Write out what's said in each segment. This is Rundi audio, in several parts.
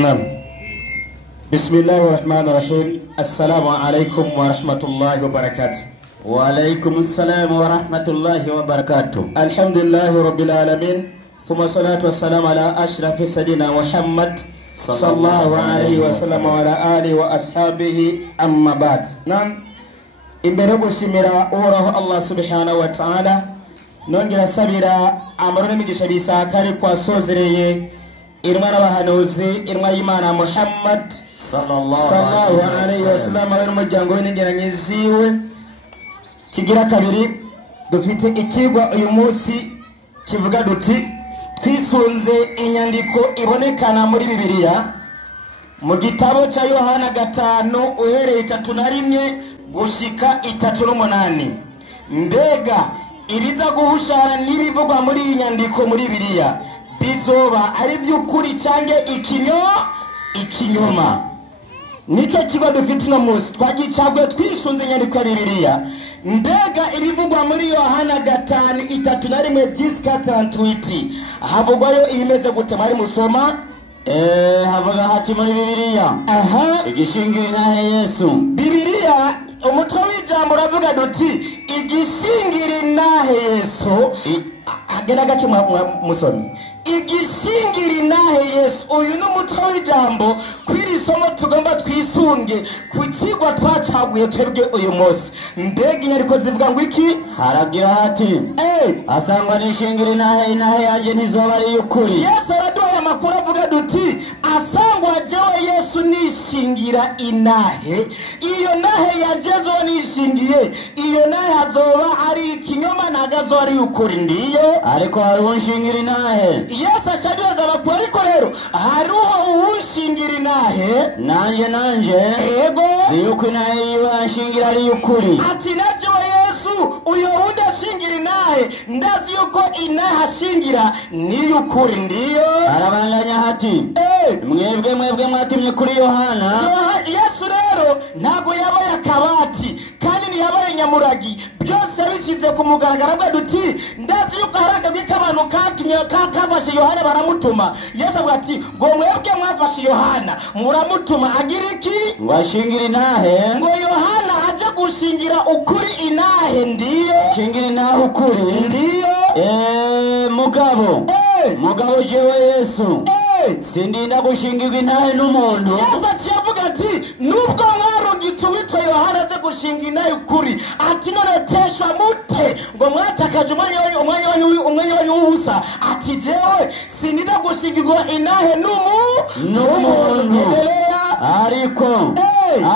نعم. بسم الله الرحمن الرحيم. السلام عليكم ورحمة الله وبركاته. وعليكم السلام ورحمة الله وبركاته. الحمد لله رب العالمين ثم الصلاة والسلام على أشرف سيدنا محمد صلى الله عليه وسلم وعلى آله وأصحابه أما بعد. نعم. imbere gushimira uhoraho Allah subhanahu wa ta'ala nongera sabira amarone migisha bisakare kwasozereye irma n'abahanuzi irma y'Imana Muhammad sallallahu alaihi wasallam n'umuryango w'ingeranye ziwe. Kigira kabiri dufite ikigwa uyu munsi kivuga duti twisunze inyandiko ibonekana muri Bibiliya mu gitabo ca Yohana 5 uhereye 3 gushika 3:8. Mbega ibiza guhushana n'ibivugwa muri iyi nyandiko muri Bibiliya bizoba ari by'ukuri cange ikinyoma? Nico kigo dufite no munsi twagicabwe twisunze inyandiko ya Bibiliya. Mbega ibivugwa muri Yohana 5:31 havugwayo ibimeze gute? Mari musoma havuga hati muri Bibiliya igishingira intahe Yesu. Bibiliya umutwe w'ijambo uravuga duti igishingira intahe Yesu. Ageraga ki musoni igishingira intahe Yesu. Uyu ni umutwe w'ijambo kwiri somo tugomba twisunge ku kigwa twacaguye twebwe uyu munsi. Mbega inyandiko zivuga ngo iki? Haragira hati asangwa nishingira intahe yanjye ntizoba ari y'ukuri. Yesu araduha amakuru avuga duti asangwa jewe Yesu nishingira intahe. Iyo ntahe yajezo nishingiye iyo ntahe hazoba ari ikinyoma nagazo ari y'ukuri. Ndiyo ariko hari unshingira intahe. Yesu ashadioza abakuru ariko rero hariho uwushingira intahe. Nanje yego ziyuko intahe yiwe anshingira ari y'ukuri. Ati najewe Yesu uyo wundi ashingira intahe ndazi yuko intahe ashingira ni y'ukuri. Ndiyo arabandanya hati mwebwe mwatumye kuri Yohana. Yesu rero ntago yabaye akabati kandi ntiyabaye nyamuragi, byose bishize ku mugaragaro bwa duti ndazi yuko haragabye k'abantu katumye kafashe Yohana baramutuma. Yesu avuga ati ngo mwebwe mwafashe Yohana muramutuma agira iki? ngo ashingira intahe. Ngo Yohana aje gushingira ukuri intahe. Ndiyo shingira intahe ukuri. Ndiyo mugabo jewe Yesu sindinda gushingirwa intahe n'umuntu. Yesu aciyavuga ati nubwo mwarungitse uwitwa Yohana aze gushinga intahe ukuri, ati none teshwa mute ngo mwatakaje umwanya wanyu w'ubusa. Ati jewe sindinda gushingirwa intahe n'umuntu.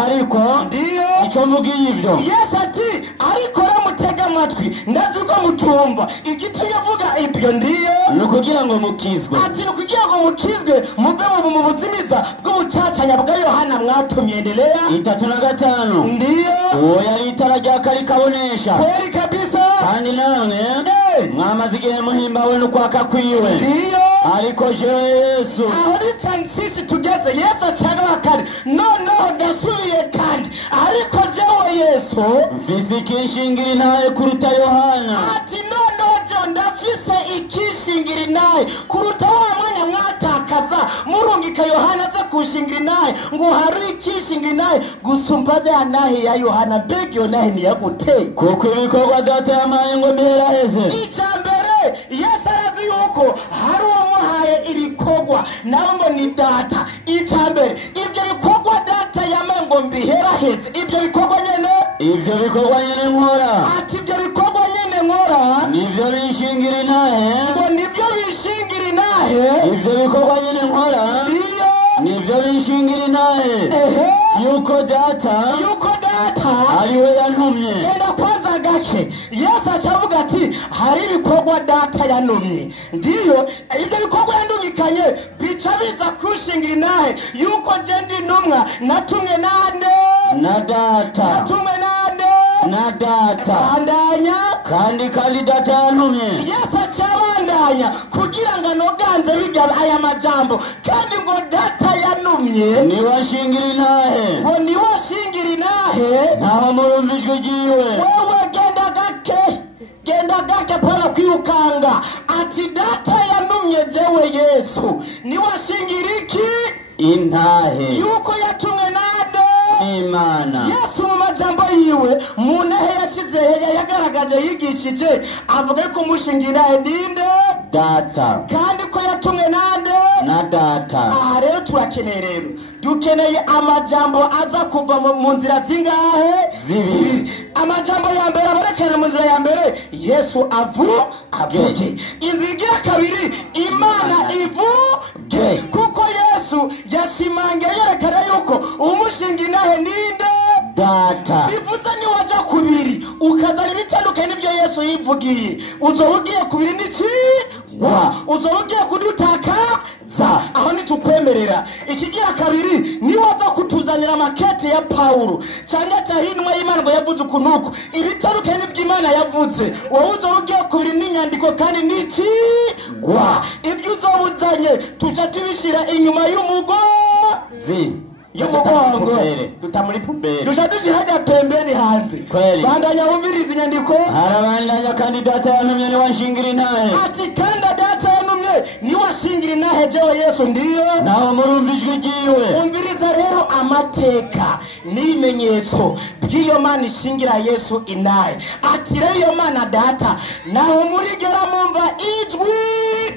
ariko ndiyo icyo mvugiye ivyo. Yesu ati ariko ramutega amatwi ndazi uko mutumva igiti yavuga ibyo. Ndiyo nukugira ngo mukizwe. Ati nukugira ngo mukizwe muve mu buzimiza bw'ubucacanya bwa Yohana mwatumye. Endelea 3:5. Ndiyo uwo yari itara ryaka rikabonesha. Kweli kabisa. kandi namwe mwamaze igihe muhimbawe n'ukwaka kwiwe. Ndiyo ariko jewe Yesu aho sisi tugeze Yesu acyagaba kandi noneho ndasubiye kandi ariko jewe Yesu mfise ikishingira intahe kuruta Yohana. Ati noneho je ndafise ikishingira intahe kuruta wa mwanya mwatakaza murungika Yohana aze kushingira intahe. Ngo hari ikishingira intahe gusumbaza ya ntahe ya Yohana. Mbega iyo ntahe niyaguteye kuko ibikorwa data yamaye ngo biheraheze. Icambere Yesu arazi yuko hari uwamuhaye ibikorwa nawe ngo ni data. Icambere ibyo bikorwa data yamaye ngo mbiheraheze. Ibyo bikorwa nyene nkora. Ati ibyo bikorwa nyene nkora nivyo bishingira intahe. ngo nivyo bishingira intahe. ivyo bikorwa nyene nkora nivyo bishingira intahe yuko data ariwe yantumye. Enda kwanza gake Yesu acavuga ati hari ibikorwa data yantumye. Ndiyo ibyo bikorwa yandungikanye bica biza kushingira intahe yuko je ndi ntumwa natumwe nande na data. natumwe nande na data. bandanya kandi data yantumye. Yesu acabandanya kugira ngo anoganze biga aya majambo kandi ngo data yantumye niwe ashingira intahe. ngo niwe ashingira intahe. ntaho murumva ijwi ryiwe. wewe genda gake pala kwirukanga. Ati data yantumye jewe Yesu niwe ashingira iki? intahe yuko yatumwe nande Imana. Yesu mu majambo yiwe mu ntahe yashize yagaragaje yigishije avuga ko umushingira ndinde Data kandi ko yatumwe nande na data. aha rero turakeneye rero dukeneye amajambo aza kuva mu nzira zingahe Zibiri. amajambo ya mbere abarekera mu nzira ya mbere Yesu avuge inzira igira kabiri Imana ivuge kuko Yesu yashimangiye yerekana yuko umushinga intahe ndinde Data. bivuze ni waja kubiri ukazana ibitandukanye n'ibyo Yesu yivugiye uzoba ugiye kubiri n'iki uzoba ugiye kudutakaza aho nitukwemerera ikigira kabiri ni waza kutuzanira makete ya Paulo cyangwa tahinwa y'Imana ngo yavuze ukunuko ibitandukanye n'iby'Imana yavuze wowe uzoba ugiye kubiri n'inyandiko kandi n'iki ibyo uzobuzanye tuca tubishira inyuma y'umugozi y'umugongo tutamuri pubere duca dushiraga pembeni hanze bandanya wumviriza inyandiko harabandanya kandi data yantumye ni washingira intahe ati kandi data yantumye ni washingira intahe jewe Yesu ndiyo naho murumva ijwi ryiwe umviriza rero amateka n'ibimenyetso by'iyo Mana ishingira Yesu intahe ati rero iyo Mana data naho murigera mumva ijwi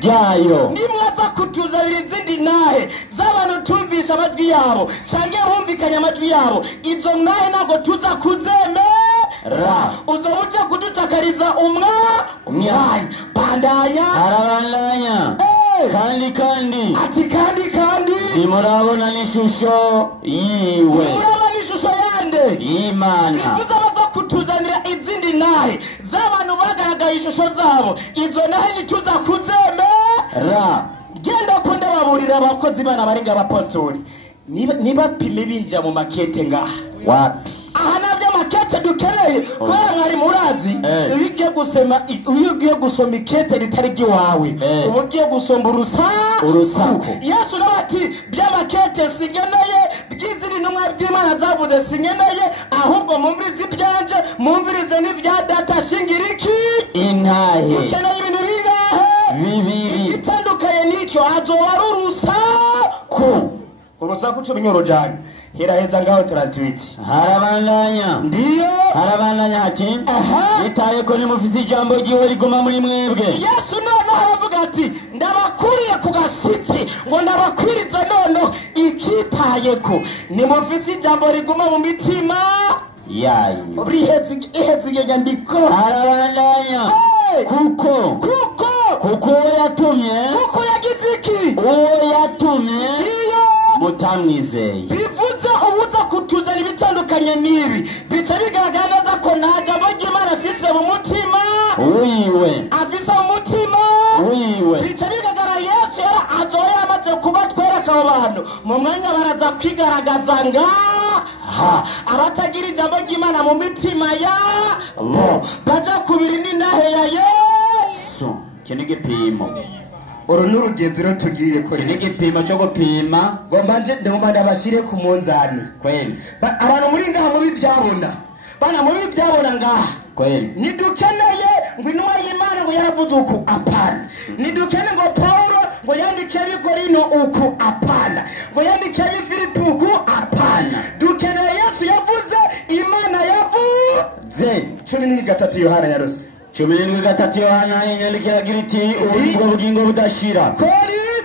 ryayo nimwaza kutuzanira izindi ntahe z'abantu tumvisha amajwi yabo cange bumvikanye amajwi yabo izo ntahe ntabwo tuza kuzemera uzoba uja kudutakariza umwanya bandanya harabandanya kandi ati kandi nimurabona n'ishusho yiwe murabona ishusho yande Imana bivuze abaza kutuzanira izindi ntahe z'abantu bagaragaye ishusho zabo izo ntahe ntituza kuzemera genda ko ndababurira abakozi bana baringa abapostoli niba pime binjira mu makete ngaha wapi aha nabyo makete dukeneye kubera mwari murazi iyo ugiye gusoma ikete ritari ry'iwawe uba ugiye gusomba urusaku Yesu nawe ati by'amakete singeneye by'izindi ntumwa by'Imana zavuze singeneye ahubwo mumvirize ibyanje mumvirize n'ibya data shingira iki intahe dukeneye ibintu bingahe bibiri itandukanye n'icyo azoba ari urusaku cy'ubunyoro jani hiraheza ngaho turatwiti harabandanya ndiyo harabandanya ati itaye ko nimufise ijambo ryiwe riguma muri mwebwe Yesu none aravuga ati ndabakuriye ku gashitsi ngo ndabakwiriza none ikitayeko nimufise ijambo riguma mu mitima yanyu iheze iyo nyandiko harabandanya kuko kuko yagize iki uwo yatumye mutamwizeye bivuze ubuza kutuzana ibitandukanye n'ibi bica bigaragara neza ko nta jambo ry'Imana afise mu mutima wiwe afise mu mutima wiwe bica bigaragara Yesu azoba yamaze kubatwereka abo bantu mu mwanya baraza kwigaragaza ngaha abatagira ijambo ry'Imana mu mitima yabo baja kubiri n'intahe ya Yesu kinigipimo uru n'urugenzero tugiye kuri n'igipimo cyo gupima ngomba ndabashire ku munzani kweli abantu muri ngaha mubi byabona bana mubi byabona ngaha kweli nidukeneye ngo intumwa y'Imana ngo yaravuze uku apana nidukeneye ngo Paulo ngo yandike bikorino uku apana ngo yandike Filipi uku apana dukeneye Yesu yavuze Imana yavuze 13 Yohana yarose 13 Yohana inyandikira gira iti ubu nibwo bugingo budashira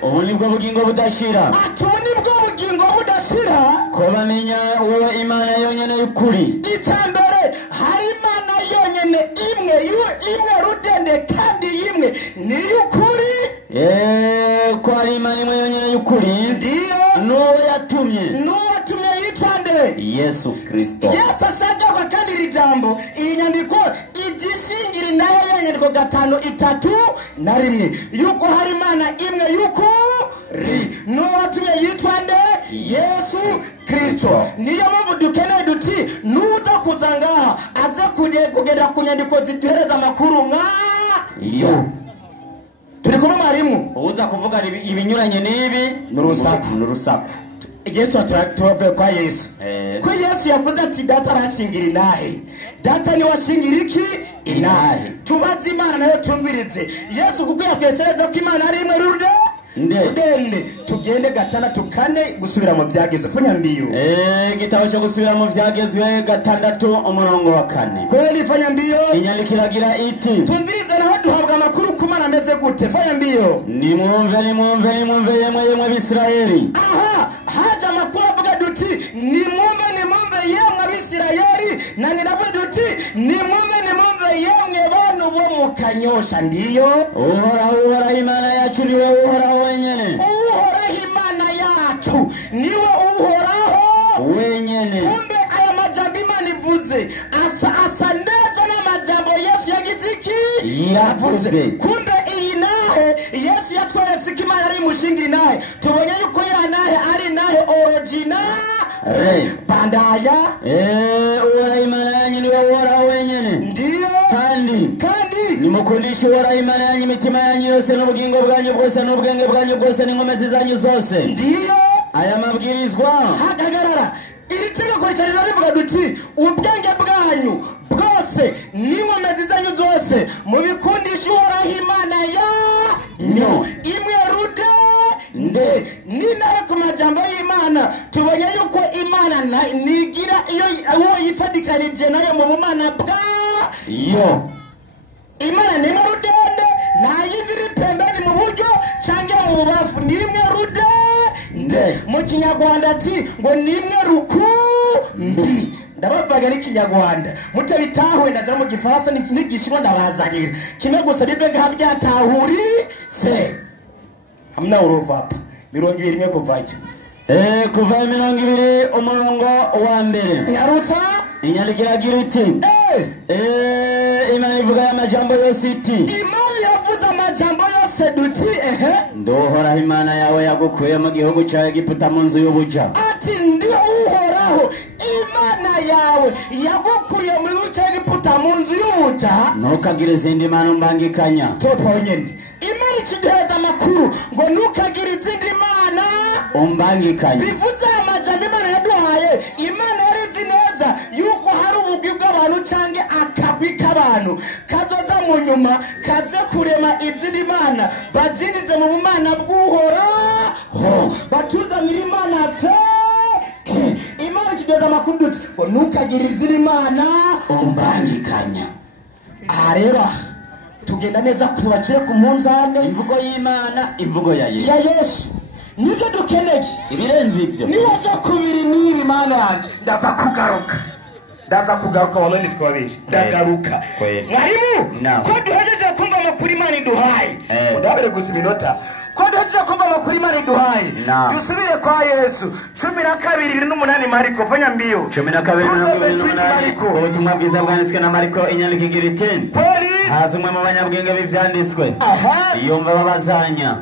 ubu nibwo bugingo budashira ati ubu nibwo bugingo budashira ko bamenya wowe Imana yonyene y'ukuri icambere hari Imana yonyene imwe rudende kandi imwe ni y'ukuri ko hari Imana imwe yonyene y'ukuri ndiyo n'uwo yatumye yitwa nde Yesu Kristo Yesu ashaka kandi iri jambo iyi nyandiko igishingira nayo yanyandiko 5:3 yuko hari Imana imwe y'ukuri n'uwo yatumye yitwa nde Yesu Kristo niyo mpamvu dukeneye duti nuza kuzangaha aze kugenda ku nyandiko ziduhereza amakuru yo turi kumwe mwarimu uza kuvuga ibinyuranye n'ibi n'urusaku Yesu tuve kwa Yesu ko Yesu yavuze ati data arashingira intahe data ni washingira iki intahe tubaze Imana nayo tumvirize Yesu kuko yakwesereza ko Imana ari imwe Udende tugende gatandatu kane gusubira mu byagezwe fanya mbiyo. Igitabo cyo gusubira mu byagezwe gatandatu umurongo wa 4. Kweli fanya mbiyo. Inyandikiragira iti tumviriza naho duhabwa amakuru kumana ameze gute fanya mbiyo. Nimwumve yemwe Bisirayeli. Aha haja amakuru avuga duti nimwumve yemwe Bisirayeli na niravuga duti nimwumve yemwe bantu bo mu Kanyosha ndiyo. Uhoraho Imana yacu niwe uhoraho wenyene. Uhoraho Imana yacu niwe uhoraho wenyene. Kumbe aya majambo Imana ivuze asa neza n'amajambo Yesu yagize iki yavuze. Kumbe iyi nahe Yesu yatweretse ko Imana ari mushingiri nahe tubonye yuko ya nahe ari nahe original bandaya. Uhoraho Imana yanyu niwe uhoraho wenyene. Ndiyo kandi nimukundishe Uhoraho Imana yanyu imitima yanyu yose n'ubugingo bwanyu bwose n'ubwenge bwanyu bwose n'inkomezi zanyu zose. Ndiyo aya mabwirizwa hagagarara iri tegeko cyane rivuga duti ubwenge bwanyu bwose n'inkomezi zanyu zose mubikundishe Uhoraho Imana yanyu imwe rude ninahe ku majambo y'Imana tubonye yuko Imana nigira iyo uwo yifadikanije nayo mu bumana bwa yo. Imana ni rudende na yindiri pembeni mu buryo cange mu bubafu nimwe rudende mu Kinyarwanda ati ngo nimwe rukumbi. Ndabavuga ni Kinyarwanda mutabitahuye ndaja mu Gifaransa n'igishimo ndabazanira kimwe gusa rive gabyatahuri se hamna uruvapa 21 kuvayo. Kuva 20 umurongo wa mbere yarutsa inyandikiragira iti Imana ivuga amajambo yose iti Imana yavuze amajambo yose duti ndohoraho Imana yawe yagukuye mu gihugu cya Egiputa mu nzu y'ubuja. Ati ndi uhoraho Imana yawe yagukuye mu gihugu cya Egiputa mu nzu y'ubuja. Ntukagire izindi mana mbangikanya. Stop nyene. Imana ikiduheza amakuru ngo ntukagire izindi mana umbangikanya. Bivuze amajambo Imana yaduhaye. Imana yarizi neza yuko hari ubugwi bw'abantu cange akagwi k'abantu kazoza mu nyuma kaze kurema izindi mana bazinjize mu bumana bw'uhoraho batuzanira Imana fe. Imana ikiduheza amakuru duti ngo ntukagire izindi mana umbangikanya. Areba tugenda neza kubaciye ku munzane imvugo y'Imana imvugo ya Yesu nibyo dukeneye. Ibirenze ibyo niwaza kubiri nibi Mana yanje ndaza kugaruka wabone sikwabishi ndagaruka. Mwarimu ko duhejeje kumva amakuru Imana iduhaye ndabere gusa iminota ko duhejeje kumva amakuru Imana iduhaye dusubire kwa Yesu 12:28 Mariko fanya mbiyo 12:28 ubutumwa bwiza bwanditswe na Mariko inyandikiragira iti haza umwe mu banyabwenge b'ivyanditswe yumva babazanya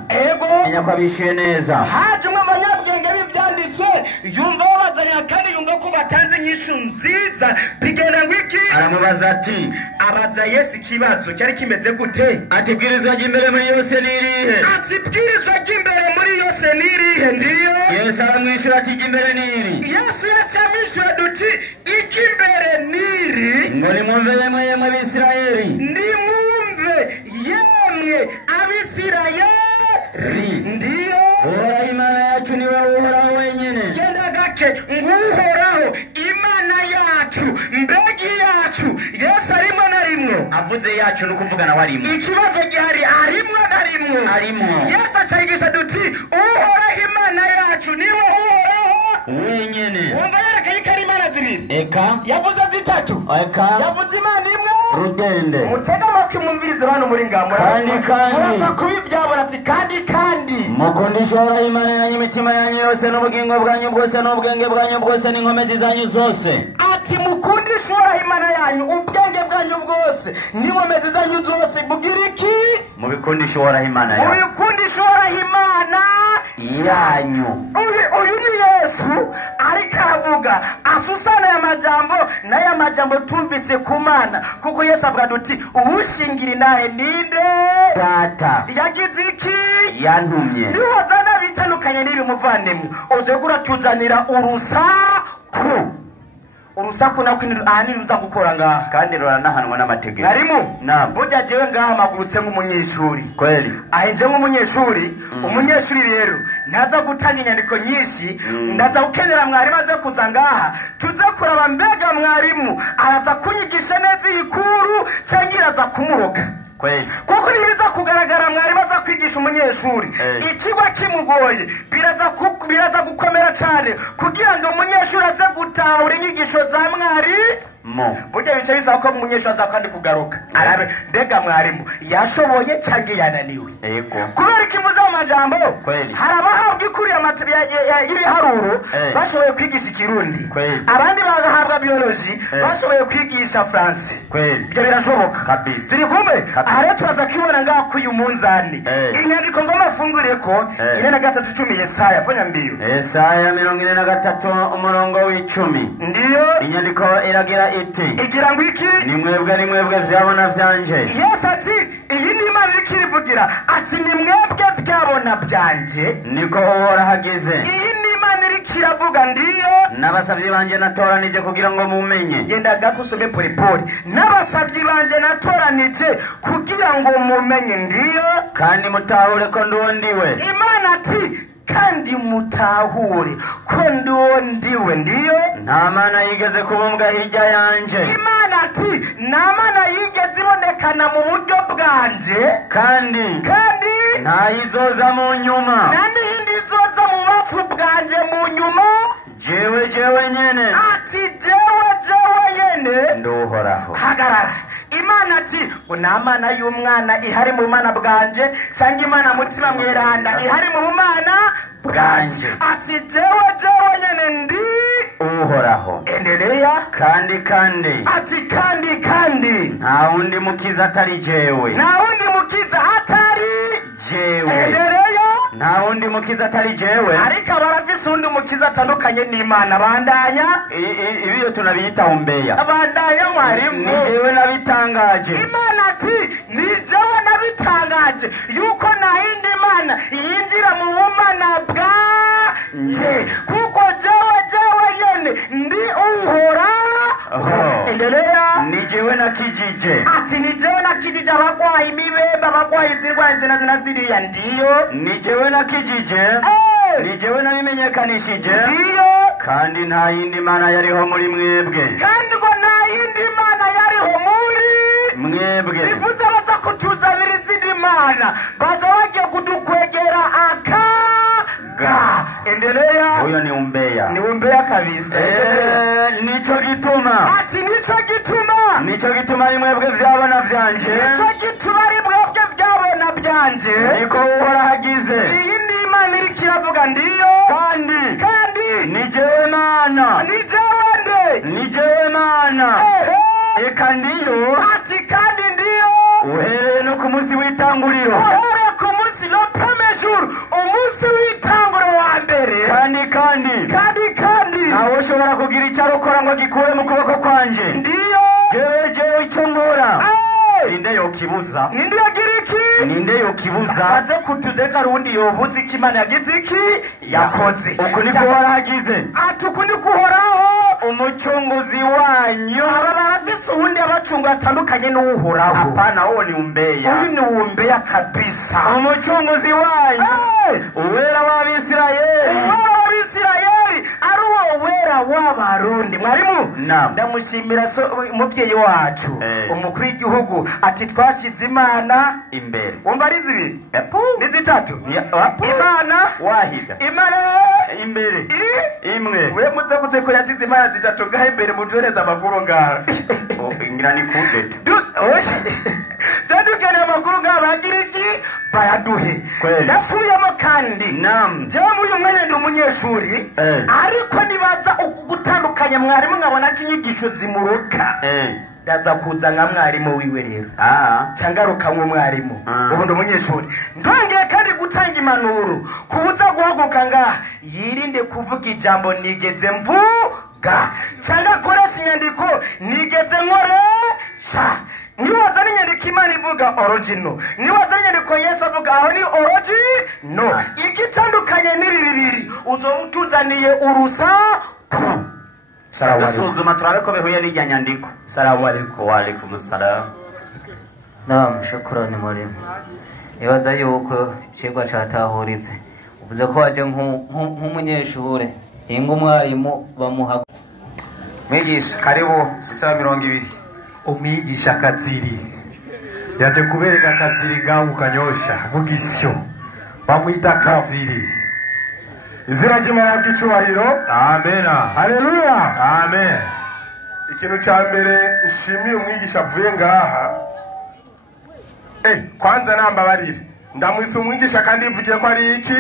enya ko abishuye neza. Haje umwe mu banyabwenge b'ivyanditswe yumva babazanya kandi yumva ko batanze inyishu nziza bigenda ngwiki. Aramubaza ati abaza Yesu ikibazo cyari kimeze gute. ati bwirizwa ry'imbere muri yose nirihe. Ati bwirizwa ry'imbere muri yose nirihe. Ndiyo. Yesu aramwishyura ati iry'imbere niri. Yesu yacamwishyura duti iry'imbere niri ngo nimwumve yemwe Bisirayeli. nimwumve yemwe Abisirayeli. Ndiyo. Uhoraho Imana yacu niwe uhoraho wenyene. Genda gake nguhoraho Imana yacu mbegi yacu. Yesu arimwe na rimwe avuze yacu no kuvuga na warimo. Ikibazo gihari arimwe na rimwe. Yesu acayigisha duti uhoraho Imana yacu niwe uhoraho wenyene. Wumva yerekeye ko ari Imana zibiri. Eka yavuze zitatu. Eka yavuze Imana imwe rudende. mutega amatwi mwumvirize abantu muri ngamo kandi muraza kubibyabura ati kandi mukundishe Uhoraho Imana yanyu imitima yanyu yose n'ubugingo bwanyu bwose n'ubwenge bwanyu bwose n'inkomezi zanyu zose. Ati mukundishe Uhoraho Imana yanyu ubwenge bwanyu bwose n'inkomezi zanyu zose bugira iki. Mubikundishe Uhoraho Imana yanyu. Mubikundishe Uhoraho Imana yanyu. Uyu ni Yesu ariko aravuga asusana ya majambo n'aya majambo tumvise ku Mana kuko Yesu avuga duti ubushingira nahe ninde Data yagize iki yantumye. niwazana bitandukanye n'ibi muvandimwe uzegura tuzanira urusaku urusaku nako ahani ruza gukora ngaha kandi ruranahanwa n'amategeko. Mwarimu Naam. burya jewe ngaha magurutse nk'umunyeshuri Kweli. ahinje nk'umunyeshuri umunyeshuri rero naza gutanga inyandiko nyinshi ndaza gukenera mwarimu aze kuza ngaha tuze kuraba mbega mwarimu araza kunyigisha neza ikuru cyangwa iraza kumuroga. Kweli. Kuko nibiza kugaragara mwarimu aza kwigisha umunyeshuri ikigwa kimugoye biraza gukomera cyane kugira ngo umunyeshuri aze gutahura inyigisho za mwarimu. Burya bice bisaba ko umunyeshuri aza kandi kugaruka arabe mbega mwarimu yashoboye cyangwa yananiwe. Yego. Kubera ikimuza mu majambo Kweli. hari abahabwa ikuri y'ibiharuro bashoboye kwigisha ikirundi, abandi bagahabwa biology bashoboye kwigisha France. Kweli. Ibyo birashoboka kabisa. Turi kumwe aha twaza kwibona ngaho kuyu munzani inyandiko ngo mafungure ko 43:10 Yesaya fanya mbiyo Yesaya 43 umurongo w'10 ndiyo inyandiko iragira iti igira ngo iki ni mwebwe vyabona vyanje. Yes ati iyi ni Imana ikirivugira ati ni mwebwe byabona byanje niko uhora hagize. iyi ni Imana ikiravuga ndiyo n'abasavyi banje natoranije kugira ngo mumenye. Genda gakusome polipoli n'abasavyi banje natoranije kugira ngo mumenye ndiyo kandi mutahure ko ndondiwe. Imana ati kandi mutahure ko ndondiwe ndiyo nta mana yigeze kubumbwa hirya yanje. Imana ati nta mana yigeze ibonekana mu buryo bwanje kandi nta yizoza mu nyuma nta n'iyindi izoza mu bapfu bwanje mu nyuma. jewe nyene ati jewe nyene nduhoraho. hagarara. Imana ati nta mana y'umwana ihari mu bumana bwanje cyangwa Imana mutima mweranda ihari mu bumana bwanje. ati jewe nyene ndi uhoraho. Endelea. kandi ati kandi nta wundi mukiza atari jewe. nta wundi mukiza atari jewe. Endelea. nta wundi mukiza atari jewe. ariko barafise undi mukiza atandukanye n'Imana. Bandanya ibiyo tunabiyita umbeya. Bandanya mwarimu. ni jewe nabitangaje. Imana ati ni jewe nabitangaje yuko nta yindi Imana yinjira mu bumana bwanje kuko jewe nyene ndi uhoraho. Endelea. ni jewe nakijije. ati ni jewe nakijije abagwayi imibembe abagwayi zirwaye zina ziriya ndiyo ni jewe nakijije. ni jewe nabimenyekanishije ndiyo kandi nta yindi Mana yariho muri mwebwe. kandi ngo nta yindi Mana yariho muri mwebwe. bivuze baza kutuzanira izindi Mana baza bagiye kudukwegera akaga. Endelea. huyo ni umbeya. ni umbeya kabisa. nico gituma ati nico gituma mwebwe vyabona vyanje. nico gituma ari mwebwe byabona byanje niko uhora hagize. iyi ni Imana iri kiravuga ndiyo kandi ni jewe Mana. ni jewe Mana. eka ndiyo. ati kandi ndiyo uhereye no ku munsi w'itanguriro. uhereye ku munsi no premier jour umunsi w'itanguro wa mbere. kandi ntawe ushobora kugira icyo arukora ngo gikure mu kuboko kwanje. ndiyo jewe icyo nkora. ninde yokibuza? ninde yokibuza? aze kutuzeka rundi yobuzi ko Imana yagize iki yakoze. uku niko uhora hagize. ati uku niko uhoraho umucunguzi wanyu. aba barafise uwundi abacunga atandukanye n'uhoraho. hapana, huo ni umbeya. uyu ni umbeya kabisa. umucunguzi wanyu uwera w'Abisirayeli. ari uwo wera w'Abarundi. Mwarimu ndamushimira umubyeyi wacu umukuru w'igihugu ati twashize Imana imbere. umva ari zibiri n'izitatu. Imana wahida. Imana imbere imwe. we muze ko yashize Imana zitatu ngaho imbere mu byoreza amakuru ngaho. ngira ni kudeta. Dukeneye amakuru ngaho bagira iki bayaduhe. ndasubiyemo kandi jewe muri uyu mwanya ndi umunyeshuri ariko nibaza gutandukanya mwarimu nkabona ko inyigisho zimuruka ndaza kuza nka mwarimu wiwe rero cangaruka nk'umwarimu ubu ndi umunyeshuri ndongeye kandi gutanga impanuro kubuza guhaguruka ngaha yirinde kuvuga ijambo nigeze mvuga cyangwa akoresha inyandiko nigeze nkoresha. niwaza n'inyandiko Imana ivuga original, niwaza n'inyandiko Yesu avuga aho ni original. igitandukanye n'ibi bibiri uzoba utuzaniye urusaku. dusuzuma turabe ko bihuye n'irya nyandiko. Salamu alaykum. Wa alaykum assalam. Naam, shukrani mwalimu. Ibaza yuko icigwa catahuritse. Uvuze ko waje nk'umunyeshure, hinga umwarimu bamuha. Mwigisha karibu bisaba 200. Umwigisha Kaziri yaje kubereka Kaziri ngaho Kanyosha Bugisyo bamwita Kaziri. Izina ry'Imana ry'icubahiro. Amen. Haleluya. Amen. Ikintu ca mbere nshimiye umwigisha avuye ngaha. Kwanza nambabarire. Ndamwise umwigisha kandi ivugiye ko ari iki?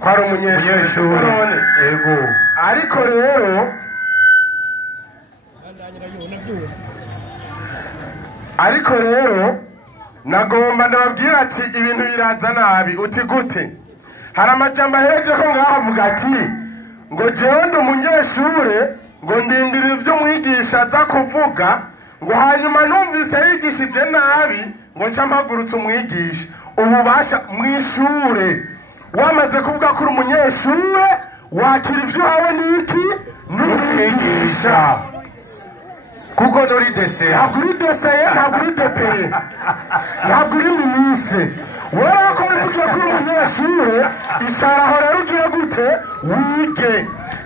Ko ari umunyeshure. Ego. Ariko rero nagomba ndababwira ati ibintu biraza nabi. Uti gute? Hari amajambo ahereje ko ngaho avuga ati ngo jewe ndi umunyeshure ngo ndindira ivyo umwigisha aza kuvuga ngo hanyuma numvise yigishije nabi ngo nca mpagurutse umwigisha. Ububasha mwishure wamaze kuvuga ko uri umunyeshure wakira ivyo uhawe n'iki? N'umwigisha. Kuko nuri dese. Ntabwo uri deseye, ntabwo uri depeye, ntabwo uri ministre. Wewe ko uvuga ko uri umunyeshure isharaho rero ugiye gute? Wige.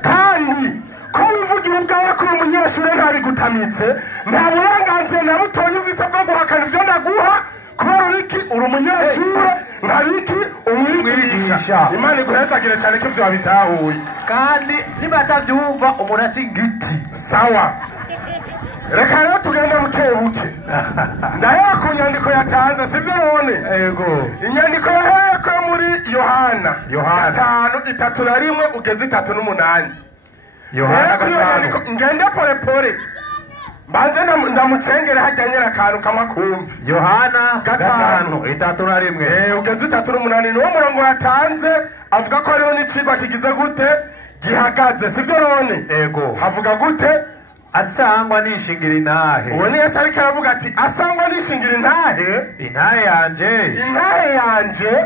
Kandi ko uvugira ubwawe ko uri umunyeshure ntabigutamitse, nta burenganzira na butonya ufise bwo guhakana ivyo ndaguha kubera uriki uri umunyeshure ntabiki umwigisha. Imana iguhezagire cyane ko ivyo wabitahuye. Kandi nibatavyumva umuntu ashingiti. Sawa. Reka rero tugende buke. Ndahera ku nyandiko yatanze sivyo none? Ego. Inyandiko yahereko muri Yohana 5:3 ugeze 3:8. Yohana 5. Ngende pole. Mbanze ndamucengere hajyanye n'akantu kamakumvi. Yohana 5:3 ugeze 3:8 niwo murongo yatanze avuga ko ariho n'icigwa kigize gute? Gihagaze sivyo none? Ego. Havuga gute? Asangwa nishingira intahe. Uwo ni Yesu ariko aravuga ati asangwa nishingira intahe. Intahe yanje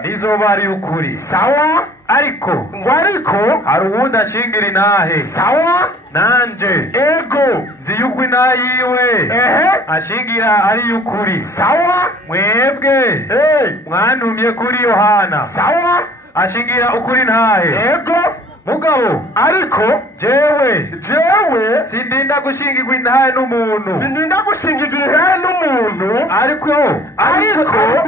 nizoba ari ukuri. Sawa. Ariko hari uwundi ashingira intahe. Sawa. Nanje ego nzi yuko intahe yiwe ashingira ari ukuri. Sawa. Mwebwe mwantumye kuri Yohana. Sawa. Ashingira ukuri intahe. Ego mugabo ariko jewe sindinda gushingirwa intahe n'umuntu. Ariko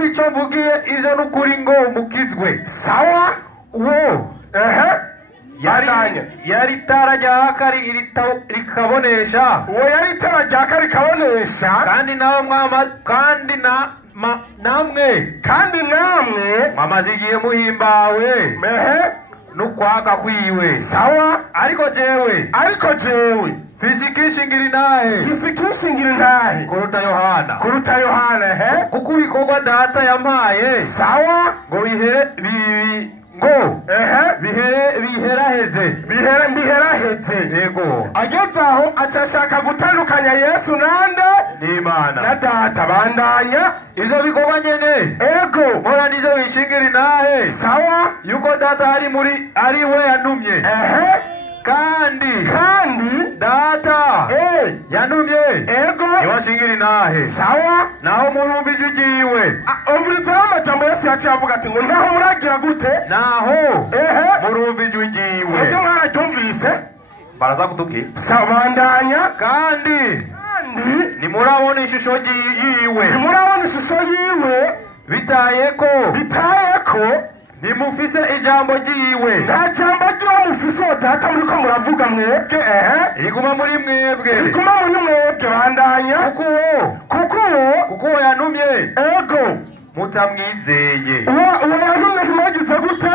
ico mvugiye ivyo n'ukuri ngo mukizwe. Sawa. Uwo yari itara ryaka rikabonesha. Uwo yari itara ryaka rikabonesha. Kandi namwe mwamaze igihe muhimbawe n'ukwaka kwiwe. Sawa. Ariko jewe fisikishingira intahe kuruta Yohana kuko ibikorwa data yampaye. Sawa. ngo biheraheze. Yego. Ageze aho acashaka gutandukanya Yesu nande n'Imana na data. Bandanya ivyo bikorwa nyene. Ego mora nizo bishingira intahe. Sawa. yuko data ari we yantumye. kandi data yantumye. Ego niwashingira intahe. Sawa. naho murumva ijwi ryiwe. Umvirizaho amajambo Yesu yaciye avuga ati ngo naho muragira gute? naho murumva ijwi ryiwe. Ibyo mwararyumvise baraza kutubwira. Bandanya kandi nimurabona ishusho yiwe. bitayeko nimufise ijambo ryiwe. nta jambo ryiwe mufise data muriko muravuga mwebwe. riguma muri mwebwe. Bandanya kuko uwo yantumye ego mutamwizeye. uwo yantumye ntibagize gute?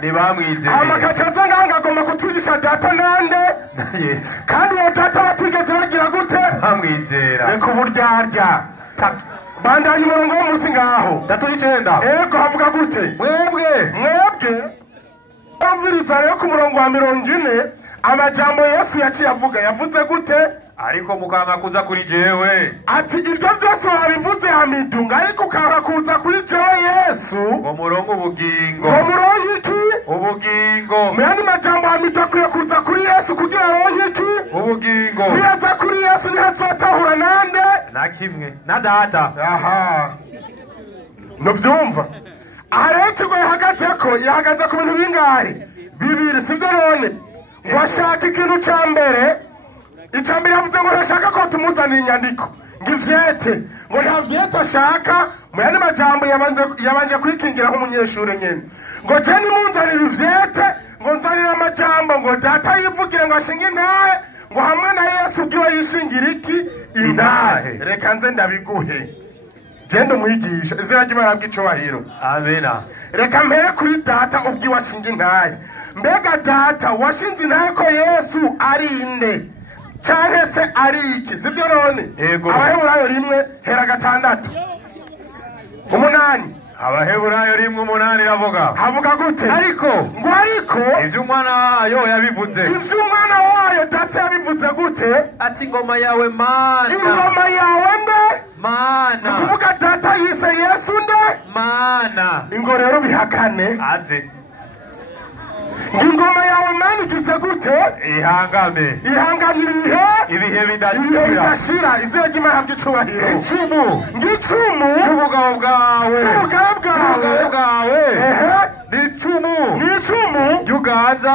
ntibamwizeye. amakacaza nganga agomba kutwigisha data nande na Yesu. kandi uwo data batigeze bagira gute? bamwizera. reka uburyarya. Bandanya umurongo w'umunsi ngaho 3:9. ego havuga gute? mwebwe amviriza rero ku murongo wa 40 amajambo Yesu yaciye avuga yavuze gute? ariko mukanga kuza kuri jewe. Ati ibyo byose wabivuze hamidunga ariko ukanga kuza kuri jewe Yesu. ngo murongo ubugingo. ngo murongo iki? ubugingo. Muyandi majambo hamidunga akwiye kuza kuri Yesu kugira azotahura nande na kimwe na data. aha nubyumva aha rero ikigo yahagaze ku bintu bingahe bibiri sibyo none ngo ashaka ikintu cya mbere icya mbere yavuze ngo arashaka ko tumuzanira inyandiko ngo ivyete ngo nta vyete ashaka mu yandi majambo yabanje kwikingira nk'umunyeshuri nyene ngo je nimunzanira ivyete ngo nzanira amajambo ngo data yivugire ngo ashinge intahe ngo hamwe na Yesu ubwiwe yishingira iki intahe reka nze ndabiguhe jendo mwigisha izina ry'Imana bw'icubahiro amena reka mbere kuri data ubwiwe ashinge intahe mbega data washinze intahe ko Yesu ari inde cyane se ari iki sibyo none Abaheburayo 1:6 umunani Abaheburayo 1:8 iravuga havuga gute ariko ivyo umwana wayo yabivuze ivyo umwana wayo data yabivuze gute ati ngoma yawe mana ingoma yawe nde mana kuvuga data yise Yesu nde mana ingo rero bihakane aze ingoma yawe mana igize gute ihangame ibihe bidashira izina ry'Imana bw'icubahiro ngicumu ubugabo bwawe n'icumu yuganza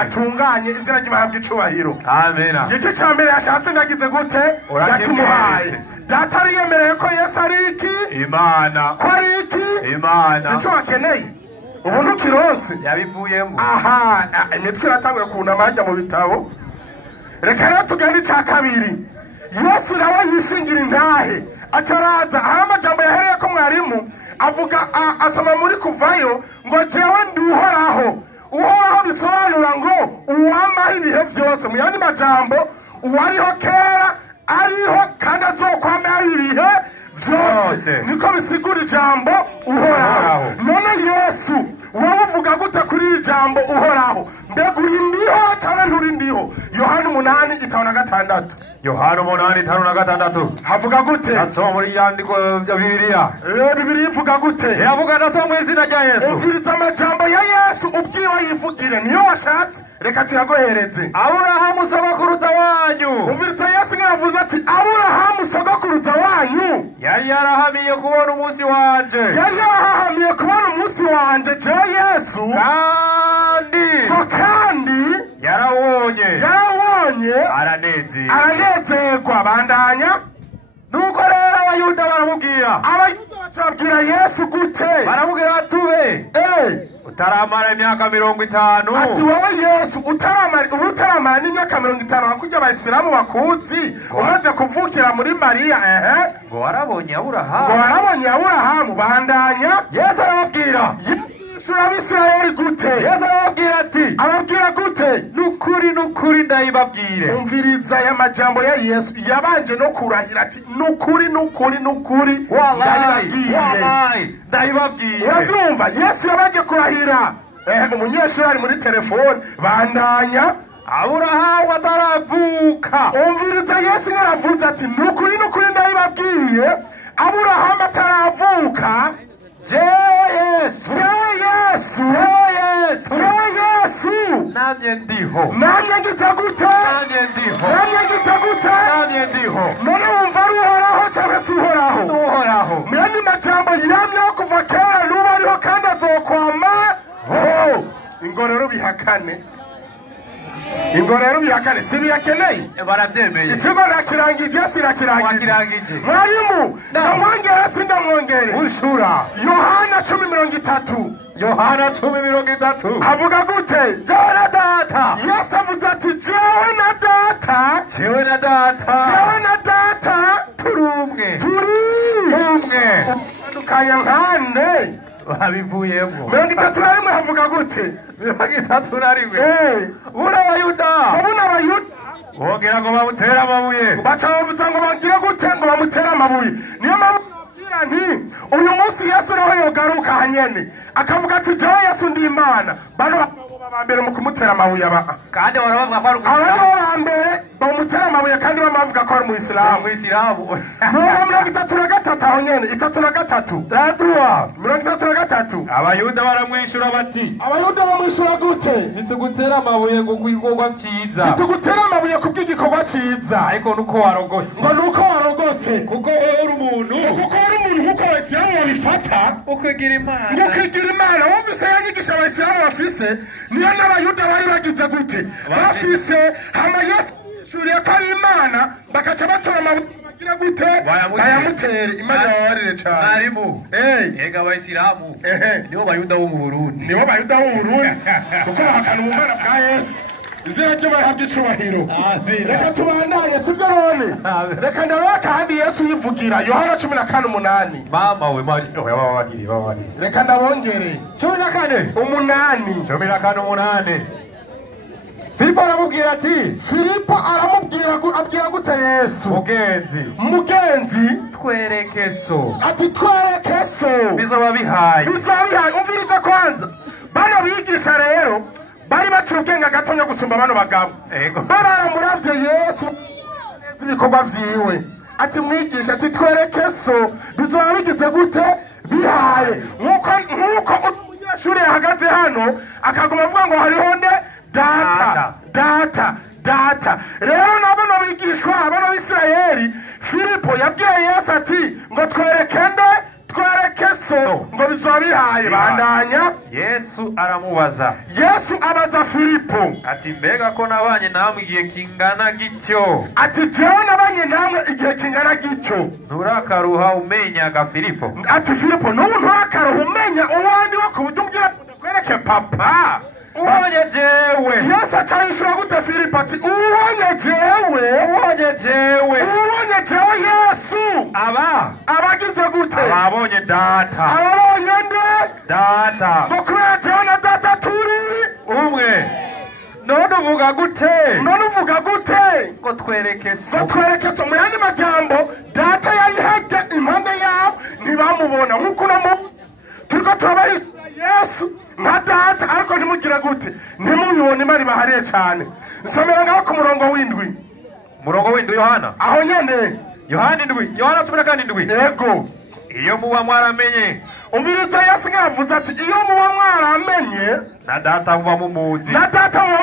atunganye izina ry'Imana bw'icubahiro amena igice cya mbere yashatse ndagize gute yakimuhaye data ariyemereye ko Yesu ari iki Imana ko ari iki Imana sico wakeneye ubu ntukirose yabivuyemo aha imitwe iratanguye kunama hajya mu bitabo reka rero tugende icya kabiri Yesu nawe yishingira intahe ataraza hari amajambo yahereye ko mwarimu avuga asoma muri kuvayo ngo jewe ndi uhoraho bisobanura ngo uwamaho ibihe byose mu yandi majambo uwariho kera ariho kandi azokwamaho ibihe byose niko bisigura ijambo uhoraho none Yesu wowe uvuga gute kuri iri jambo uhoraho mbega uri ndiho cyangwa nturi ndiho Yohana 8:5-6 Yohana 8:5-6 havuga gute asoma muri yandiko ya Bibiliya Bibiliya ivuga gute yavuga nasoma mu izina rya Yesu umviriza amajambo ya Yesu ubwiwe yivugire niyo washatse reka tuyagohereze Aburahamu sogokuruza wanyu umviriza Yesu yavuze ati Aburahamu sogokuruza wanyu yari yarahamiye kubona umunsi wanje jewe Yesu kandi yarawonye aranezerwa bandanya nuko rero abayuda baramubwira babwira Yesu gute baramubwira atube utaramara imyaka 50 ati wowe Yesu utaramara n'imyaka 50 hakujya abayisilamu bakuzi umaze kuvukira muri Mariya ngo warabonye Aburahamu bandanya Yesu arababwira Abisirayeli gute Yesu ababwira gute nukuri ndayibabwire umviriza ya majambo ya Yesu yabanje no kurahira ati nukuri ndayibabwire uravyumva Yesu yabanje kurahira umunyeshuri ari muri telefone bandanya Aburahamu ataravuka umviriza Yesu yaravuze ati nukuri ndayibabwiye Aburahamu ataravuka Yesu namye ndiho namye ngize gute none wumva ari uhoraho cyangwa se uhoraho mwene majambo yiramyeho kuva kera n'ubu ariho kandi azokwama ingorero bihakane si biyakeneye barabyemeye ikigo nakirangije sirakirangije mwarimu ndamwongere sindamwongere ushura Yohana 10:30 Yohana 10:30 havuga gute jewe na data Yesu avuze ati jewe na data turi umwe dukaya nkane babivuyemo 31 havuga gute 31 Abayuda bongera ngo bamutere amabuye baca bavuga ngo bagire gute ngo bamutere amabuye niyo mabwira nti uyu munsi Yesu naho yogaruka hanyene akavuga ati jewe Yesu ndi Imana bano abambere mu kumutera amabuye aba kandi baravuga ko ari abambere bamutera amabuye kandi bamavuga ko ari mu Islamu mirongo itatu na gatatu aho nyene 33 radua mirongo 33 abayuda baramwishura bati abayuda bamwishura gute nitugutera amabuye ngo kugikorwa cyiza nitugutera amabuye kubw'igikorwa cyiza ariko nuko warogose ngo nuko warogose kuko uri umuntu nkuko Abayisilamu babifata ukigira Imana ngo ukigira Imana wumvise yanyigisha Abayisilamu bafise niyo n'abayuda bari bagize gute bafise hama Yesu shuriye ko ari Imana bakaca batora amabuye bagira gute bayamutere Imana yabarire cyane arimu ega Abayisilamu nibo bayuda bo mu Burundi kuko bahakana umwana bwa Yesu izina ryo bahabwa icubahiro reka tubandanye sibyo none reka ndabaha kandi Yesu yivugira Yohana 14:8 mama we mari babagiri reka ndabongere 14:8 Filipo aramubwira ati Filipo abwira gute Yesu mugenzi twereke so ati twereke so bizoba bihaye umviriza kwanza bano bigisha rero bari baciye ubwenge gatonya gusumba bano bagabo baramuravye Yesu ibikorwa vyiwe ati mwigisha ati twereke so bizoba bigize gute bihaye nkuko umunyeshuri yahagaze hano akaguma avuga ngo hariho nde data rero nabo bigishwa abana b'Isirayeli Filipo yabwiye Yesu ati ngo twereke so ngo bizoba bihaye bandanya Yesu aramubaza Yesu abaza Filipo ati mbega ko nabanye namwe igihe kingana gityo ati jewe nabanye namwe igihe kingana gityo nturakaruha umenyaga Filipo ati Filipo n'ubu nturakaruha umenya uwandi wo ku buryo umbwira kwereke papa ubonye jewe Yesu acayishura gute Filipo ati ubonye jewe Yesu abagize gute ababonye data ababonye nde data ngo kubera jewe na data turi umwe none uvuga gute ngo twereke so mu yandi majambo data yayihage impande yabo ntibamubona nk'uko turiko turabahisha Yesu nka data ariko ntimugira gute ntimubibone Imana ibahariye cyane nsomera ngaho ku murongo w'indwi Yohana aho nyene Yohana 17 yego iyo muba mwaramenye umviriza Yesu yavuze ati iyo muba mwaramenye na data muba mumuzi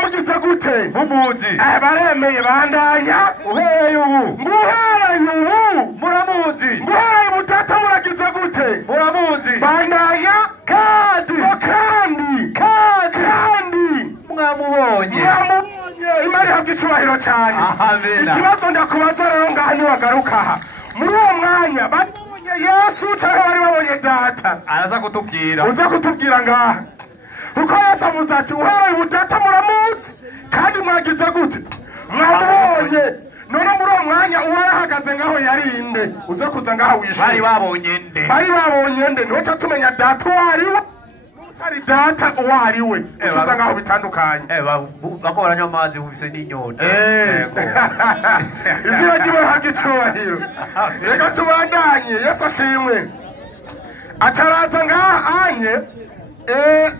mugize gute mumuzi baremeye bandanya uhereye ubu muramuzi ubu data muragize gute muramuzi bandanya kandi mwamubonye Imana ihabwa icubahiro cyane ikibazo ndakubaza rero ngaha niwagaruka aha muri uwo mwanya babonye Yesu cyangwa bari babonye data araza kutubwira uza kutubwira ngaha kuko Yesu avuze ati uhereye ubu data muramuzi kandi mwagize gute mwamubonye none muri uwo mwanya uwarahagaze ngaho yarinde uze kuza ngaha wishimye bari babonye nde ntuca tumenya data uwariwe ari data uwariwe ucuza ngaho bitandukanye bako baranywa amazi bufise n'inyota izina ry'iwe habwa icubahiro reka tubandanye Yesu ashimwe acaraza ngaha anye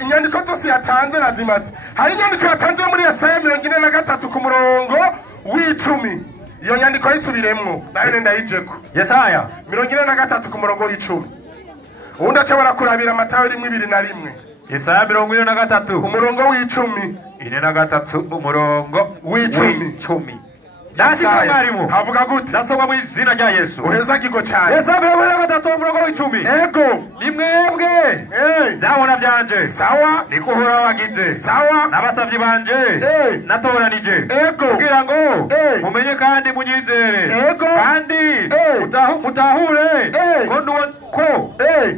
inyandiko zose yatanze nazimaze hari inyandiko yatanze muri Yesaya 43 ku murongo w'10 iyo nyandiko yisubiremwo nayo ndayijeko Yesaya 43 ku murongo w'10 ubundi acabara kurabira Matayo 2:1 Yesaya 43 umurongo w'10 umurongo w'10 havuga gute nasoma mu izina rya Yesu uhezagirwa cyane Yesaya 43 umurongo w'10 ego ni mwebwe byabona byanje sawa niko uhora wagize sawa n'abasavyi banje natoranije ego kugira ngo mumenye kandi munyizere ego kandi mutahure ko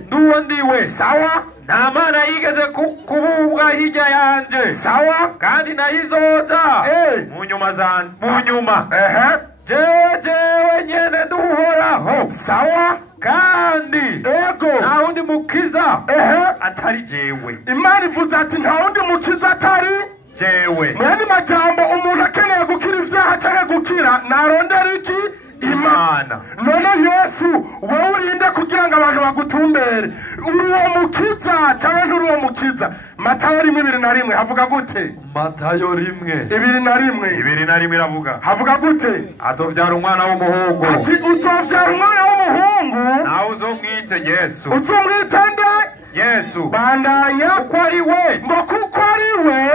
nduwo ndiwe sawa nta mana yigeze kubumbwa hirya yanje sawa kandi nayizoza mu nyuma jewe nyene nduhoraho sawa kandi ego nta wundi mukiza atari jewe Imana ivuze ati nta wundi mukiza atari jewe mwene majambo umuntu akeneye gukira ivyaha canke gukira narondera iki Imana. None Yesu wowe urinde kugira ngo abantu bagutumbere. Uwo mukiza cyangwa nturi mukiza. Matayo 2:1 havuga gute? Matayo 1 2:1 iravuga. Havuga gute? Azovyara umwana w'umuhungu. Ati uzovyara umwana w'umuhungu. Nawe uzomwite Yesu. Uzomwite nde? Yesu. Bandanya kuko ari we. Ngo kuko ari we.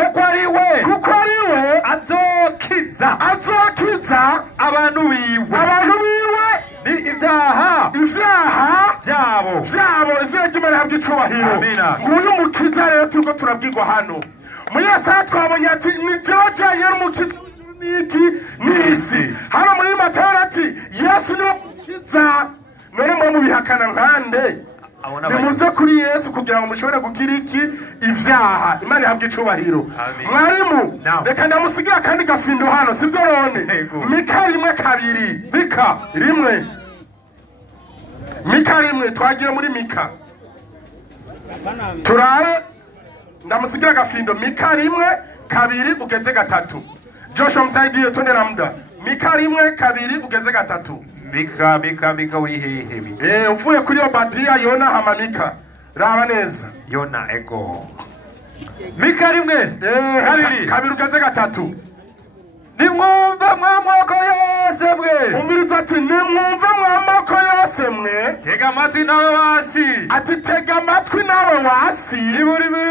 Azokiza abantu biwe. Ni ibyaha byabo. Izina ry'Imana habwa icubahiro. Amina. Nguyu mukiza rero turiko turabwirwa hano. Muri Yesaya twabonye ati ni jewe janye n'umukiza n'isi. Hano muri Matayo ati Yesu niwe mukiza. None mwe mubihakana nkande. Nimuze kuri Yesu kugira ngo mushobore kugira iki ibyaha. Imana ihabwe icubahiro. Mwarimu reka ndamusigira kandi gafindo hano sivyo none. Mika 1:2. Mika 1 twagiye muri Mika. Turabe ndamusigira gafindo Mika 1:2 ugeze 3. Joshua msaidiye twende na muda. Mika 1:2 ugeze 3. Mika uri hehe? Uvuye kuri Obadiya Yona hama Mika. Raba neza. Yona ego. Mika 1:2 ugeze 3. Nimwumve mwamoko yose mwe. Umviriza ati nimwumve mwamoko yose mwe. Tega amatwi nawe wasi. Ati tega amatwi nawe wasi. Biri muri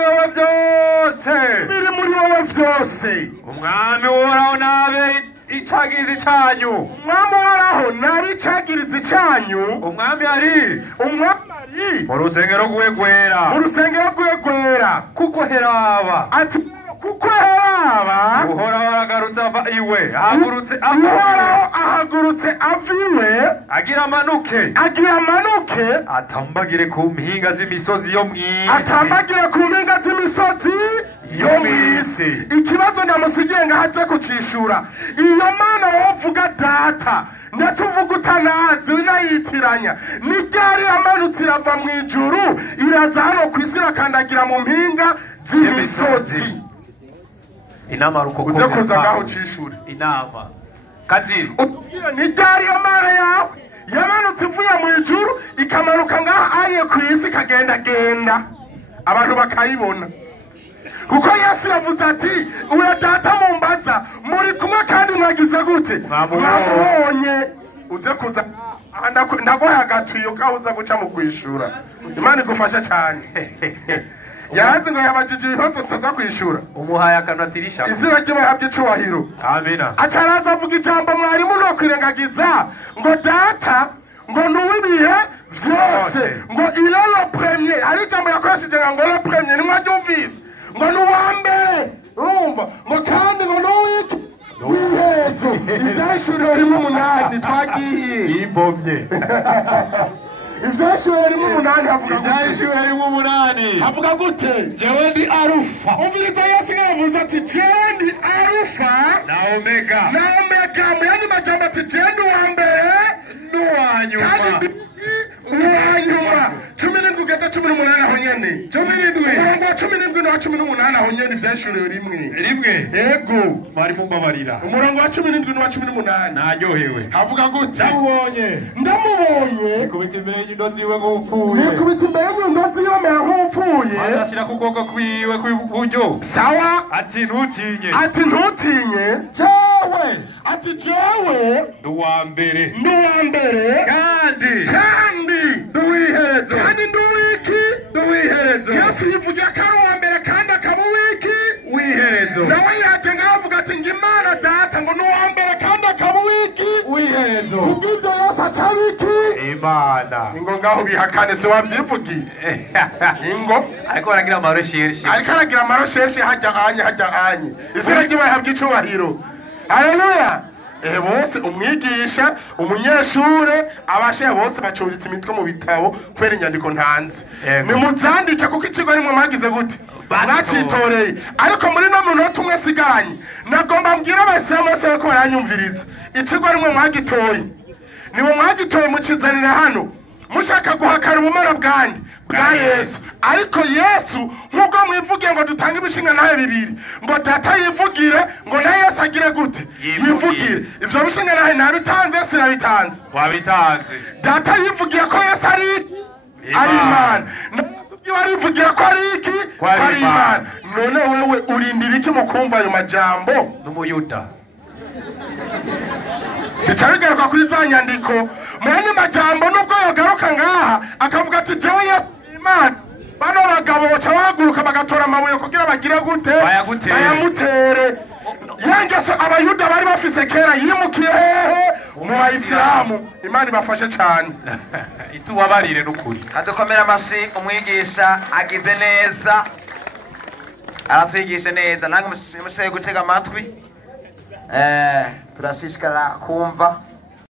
wowe byose. Umwami uhoraho nabe icagirizi canyu. Umwami uhoraho nabe icagirizi canyu. Umwami ari mu rusengero rw'Egwera. Kuko heraba. Ati kuko heraba. Uhoraho aragarutse ava iwe. Ahagurutse ava iwe. Agira amanuke. Atambagire ku mpinga z'imisozi yo mw'isi. Ikibazo ndamusigiye ngahaje kucishura. Iyo Mana wovuga data ndetse uvuga utanazi winayitiranya. Ni ryari yamanutse irava mu ijuru iraza hano ku isi irakandagira mu mpinga z'imisozi. Inama ruko uze kuza ngaho cishura. Inama kaziri ni ryari Mana yawe yamanutse ivuye mu ijuru ikamanuka ngaho anye ku isi kagenda abantu bakayibona. Kuko Yesu yavuze ati uya data mumbaza muri kumwe kandi mwagize gute? Mwabonye. Uze kuza ndagoya agatuyo kabuza guca mu kwishura. Imana igufasha cyane. Yaranze ngo yabajije ibibazo tutaza kwishura. Umuhaye akanatirisha. Izina ry'Imana habwe icubahiro. Amina. Acaraza avuga ijambo mwarimu no kwirengagiza ngo data ngo nuwibihe vyose ngo ilalo premier. Ari jambo yakoresheje ngo le premier ni mwabyumvise. Ngo nuwambere urumva ngo kandi ngo nuwiki wihezo ibyashuro 8 twagiye ibomye. Ibyashuro 8 havuga gute? Ibyashuro 8 havuga gute? Jewe ndi Arufa. Umviriza Yesu yavuze ati jewe ndi Arufa na Omega. Muyandi majambo ati jewe ndi uwambere n'uwanyuma. Uwanyuma 17 ugeze 18 aho nyene. 17 umurongo wa 17 na 18 aho nyene ivyashuriwe rimwe. Ego bari mumbabarira. Umurongo wa 17 na 18 naryohewe. Havuga gute? Ndamubonye. Kubita imbere y'indozi iwe nk'upfuye. Kubita imbere y'indozi iwe nk'upfuye. Arashira ku kuboko kwiwe kw'iburyo. Sawa. Ati ntutinye. Jewe. Ati jewe nduwambere. Kandi nduwiherezo. Kandi nduwiherezo. Yesu yivugira ko ari uwambere kandi akaba wiherezo. Nawe yaje ngavuga ati ngimana data ngo nuwambere kandi akaba wiherezo. Kubw'ivyo Yesu atabiki Imana. Ingo ngaho bihakane se wavyivugiye. Ingo ariko baragira amaroshershe hajya anye. Izina ry'Imana habwe icubahiro. Haleluya. Bose umwigisha umunyeshure abashe bose bacuritse imitwe mu bitabo kwera inyandiko ntanze. Nimuzandike kuko ikigo nimwe mwagize gute? Bacitoreye. Ariko muri no munota umwe sigaranye nagomba mbwira abasiramu bose ko baranyumviriza. Ikigo nimwe mwagitoye. Niwe mwagitoye mucizanira hano. Mushaka guhakana ubumara bwa Yesu. Ariko Yesu nkuko mwivuge ngo dutange ibishinga nawe bibiri ngo data yivugire ngo na Yesu agire gute yivugire ivyo bishinga nawe nabitanze sinabitanze wabitanze data yivugiye ko Yesu ari Imana warivugira ko ari iki ari Imana none wewe urindira iki mu kumva ayo majambo n'umuyuda bicabigaruka kuri za nyandiko mwene majambo nubwo yogaruka ngaha akavuga ati jewe Yesu Imana bano bagabo baca bahaguruka bagatora amabuye kugira bagire gute bayamutere yangeso abayuda bari bafise kera yimukiye hehe mu bayisilamu Imana ibafashe cyane itubabarire n'ukuri kadukomera amashi umwigisha agize neza aratwigisha neza nange mushaye gutega amatwi turashishikara kumva